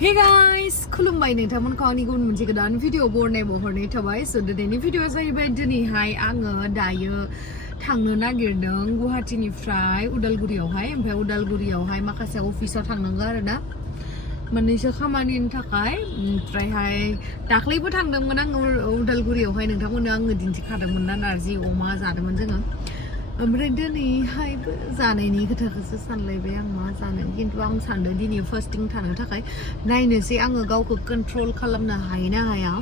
Hey guys, खुलुमबाय नोंथांमोनखौ आंनि गुबुन मोनसे गोदान भिडिअ बरनाय महरनाय थाबाय स' दिनैनि भिडिअआ जाहैबाय दिनैहाय आङो दायो थांनो नागिरदों गुवाहाटीनिफ्राय उदालगुरियावहाय ओमफ्राय उदालगुरियावहाय माखासे अफिसाव थांनांगौ आरोना मोननैसो खामानिनि थाखाय ओमफ्रायहाय दाख्लैबो थांदोंमोन आङो उदालगुरियावहाय नोंथांमोननो आङो दिन्थिखादोंमोन ना नारजि अमा जादोंमोन जोङो ओमफ्राय दिनैहायबो जानायनि खोथाखौसो सानलायबाय आं मा जानो खिन्थु आं सानदों दिनै फार्स्टिं थानो थाखाय नायनोसै आङो गावखौ कन्ट्रल खालामनो हायो ना हाया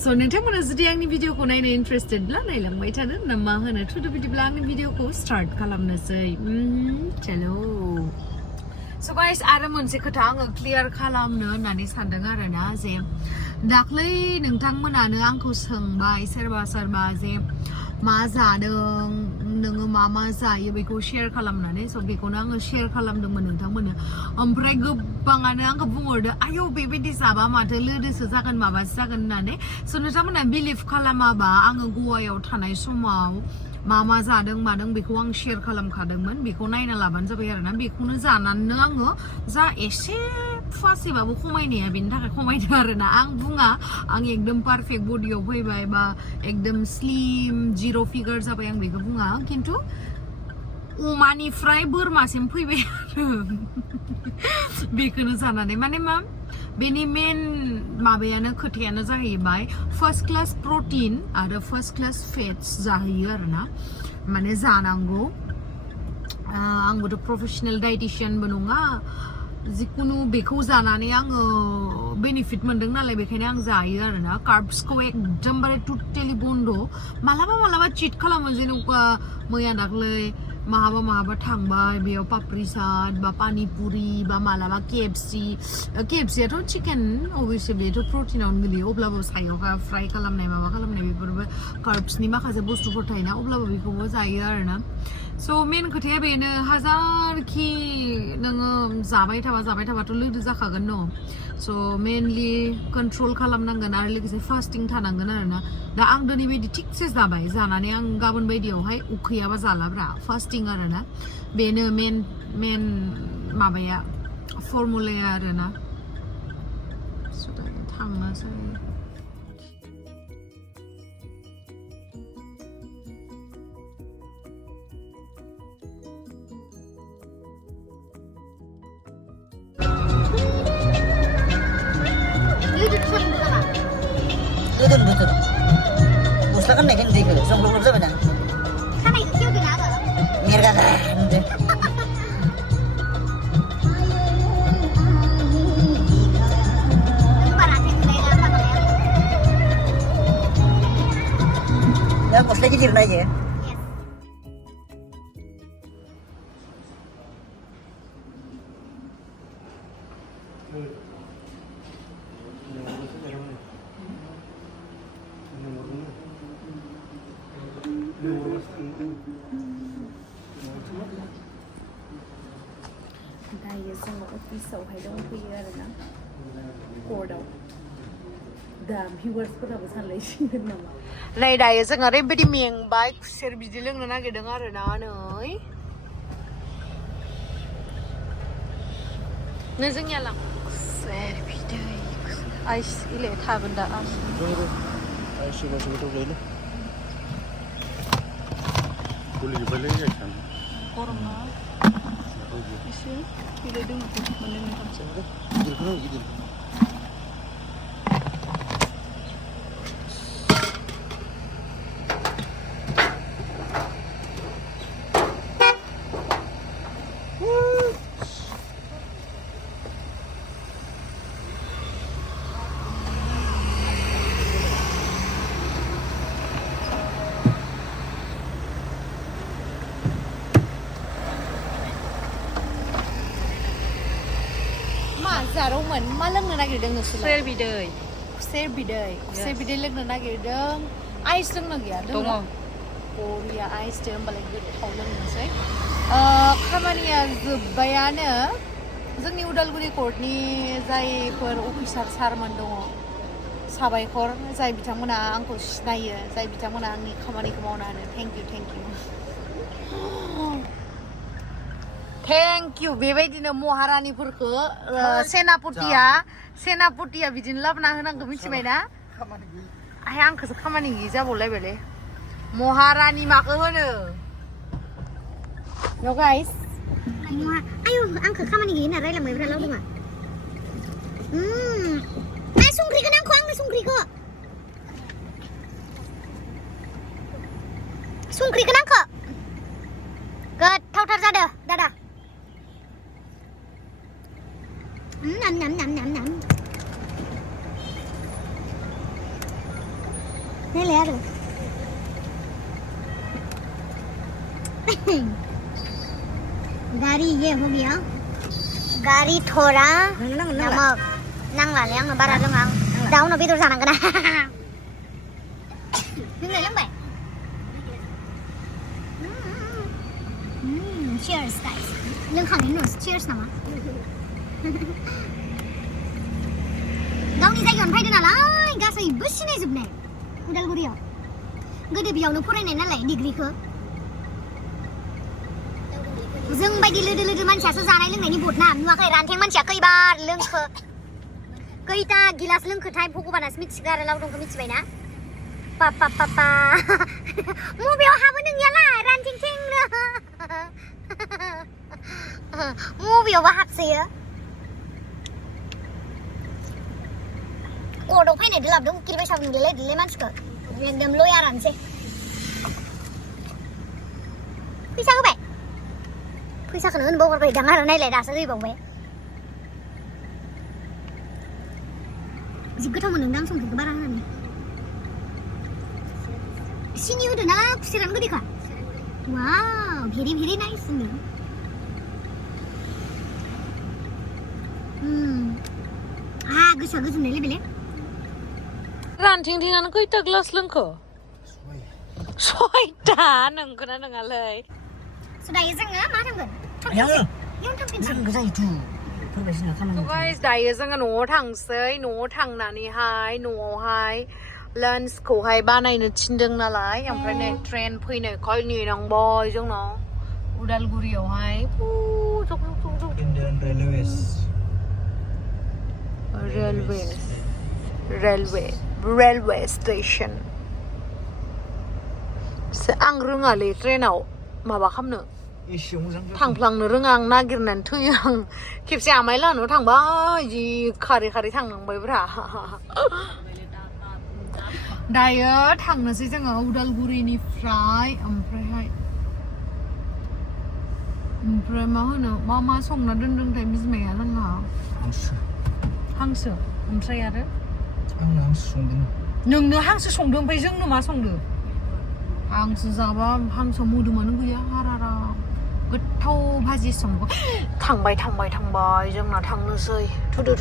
स' नोंथांमोना जुदि आंनि भिडिअखौ नायनो इन्टारेस्टेडब्ला नायलांबाय थानो ना मा होनो थुदो बिदिब्ला आंनि भिडिअखौ स्टार्ट खालामनोसै चलो स' गाइस आरो मोनसे खोथा आङो क्लियार खालामनो होननानै सानदों आरोना जे दाख्लै नोंथांमोनानो आंखौ सोंबाय सोरबा जे मा जादों नोङो मा जायो बेखौ शेयार खालामनानै स' बेखौनो आङो शेयार खालामदोंमोन नोंथांमोननो ओमफ्राय गोबाङानो आंखौ बुंहरदो आयौ बेबायदि जाबा माथो लोदोसो जागोन माबासो जागोन होननानै स' नोंथांमोना बिलिभ खालामाबा आङो गवायाव थानाय समाव मा जादों मादों बेखौ आं शेयार खालामखादोंमोन बेखौ नायना लाबानो जाबाय आरोना बेखौनो जानानैनो आङो जा एसे फुवासेबाबो खमायनाया बेनि थाखाय खमायदों आरोना आं बुङा आं एकदम पारफेक्ट बडियाव फैबाय बा एकदम स्लिम जिर' फिगार जाबाय आं बेखौ बुङा खिन्थु अमानिफ्राय बोरमासिम फैबाय आरो बेखौनो जानानै माने मा बेनि मेन माबायानो खोथायानो जाहैबाय फार्स्ट क्लास प्रटिन आरो फार्स्ट क्लास फेट्स जाहैयो आरोना माने जानांगौ आंबोथ' प्रफेसनेल डाइटिशियानबो नङा जिखुनु बेखौ जानानै आङो बेनिफिट मोनदों नालाय बेखायनो आं जायो आरोना कार्बसखौ एकदमबारे टटेलि बन्द मालाबा चिट खालामो जेनेबा मैया दाख्लै माहाबा थांबाय बेयाव पापरि चाट बा पानिपुरि बा मालाबा केएफसियाथ' चिकेन अबयसे बेथ' प्रटिनावनो गोलैयो अब्लाबो सायावहा फ्राय खालामनाय माबा खालामनाय बेफोरबो कार्बसनि माखासे बुस्थुफोर थायोना अब्लाबो बेखौबो जायो आरोना स' मेन खोथाया बेनो हाजारखि नोङो जाबाय थाबाथ' लोदो जाखागोन न' स' मेनलि कन्ट्रल खालामनांगोन आरो लोगोसे फास्टिं थानांगोन आरोना दा आं दिनै बायदि थिगसे जाबाय जानानै आं गाबोन बायदियावहाय उखैयाबा जालाब्रा फास्टिं आरोना बेनो मेन माबाया फर्मुलाया आरोना थांनोसै Betul. Gusla kan naik dik, sebelum berapa dah? Kan itu kau dengar apa? Mereka dah. Ya, gusla kita jirna je. दायो जोङो अफिसावहाय दंफैयो आरोना कर्टआव दा भिउवार्सफोराबो सानलायसिगोन नामा नै दायो जों ओरैबायदि मेंबाय खुसेर बिदै लोंनो नागिरदों आरोना नै जोंनिया लां खुसेर बिदै आइस इले थागोन दा आइस गोथाव गरम ना एसे बिलाइ दङ मोननै मोनथामसो गिदिर जारौमोन मा लोंनो नागिरदों नोंसोर खुसेर बिदै लोंनो नागिरदों आइस लोंनो गैया दङ बरिया आइस दो होमबालाय गोथाव लोंनोसै खामानिया जोब्बायानो जोंनि उदालगुरि कर्टनि जायफोर अफिसार सारमोन दङ साबायखर जाय बिथांमोना आंखौ सिनायो जाय बिथांमोना आंनि खामानिखौ मावनो हादों थेंक इउ Thank you बेबायदिनो महारानिफोरखौ सेनापतिया बिदिनो लाबोना होनांगौ मिथिबायना आय आंखौसो खामानि गैयि जाबावलायबायलै महारानि माखौ होनो no guys Ayo, angka kamani gini narai lamai berapa lama? Sungkri kan aku ang sungkri ko. Sungkri kan aku. Gat, thau thar ra dah. Nam. Ini lihat tuh. गाड़ी ये हो गया गाड़ी थोड़ा नमक नांला ले आंनो बारा रोङा दा उनाव बेदर जानांगोन ना लोंबाय cheers guys लोंखांनायनि उनावसो cheers नामा गावनि जायगायावनो फैदों नालाय गासैबो सिनायजोबनाय उदालगुरियाव गोदो बेयावनो फरायनाय नालाय डिग्रीखौ जों बायदि लोदो मानसियासो जानाय लोंनायनि बदना नुवाखै रानथें मानसिया खैबार लोंखो खैथा गिलास लोंखोथाय भगबानासो मिथिगौ आरो लावदंखौ मिथिबायना पापा मबेयाव हाबो नोंनियालाय रानथेंथेंनो मबेयावबा हाबसोयो कर्टआव फैनायदो लाबोदों उकिल बायसाबो नुलायलायदोलै मानसिखौ एकदम लयारानोसै फैसा होबाय फैसाखौनो होनबावहरबाय दां आरो नायलाय दासो होबावबाय जि गोथाव मोनदों आं संख्रिखौ बारा होनानै सिनि होदों ना खुसेरानो गोदैखा वाव भेरि नाइस होनदों गोसोआ गोजोननाय लेबेले रानथिंथिंआनो खैथा ग्लास लोंखो सयथा नोंगौना नङालै दायो जोङो मा थांगोन Yang थांफिनसै itu. Perbaisinya kan. guys दायो जोङो न'आव थांसै न'आव थांनानैहाय न'आवहाय लान्चखौहाय बानायनो थिनदों नालाय ओमफ्राय नै ट्रेन फैनायखाय नेनांबाय जोंनाव उदालगुरियावहाय Indian Railways. रेलवे स्टेशन आं रोङालै ट्रेनाव माबा खालामनो थांफ्लांनो रोङा आं नागिरनानै थैयो आं खेबसे आमाइ लाहानाव थांबाय जि खारै थांनांबायब्रा दायो थांनोसै जोङो उदालगुरिनिफ्राय ओमफ्राय मा होनो मा संना दोनदोंथाय बिमाया जोंहा हांसो ओमफ्राय आरो नोंनो हांसो संदों ओमफ्राय जोंनो मा संदों हांसो जाबा हांसो मोदोमानो गैया हारारा गोथाव भाजि संबो थांबाय जोंना थांनोसै थुदो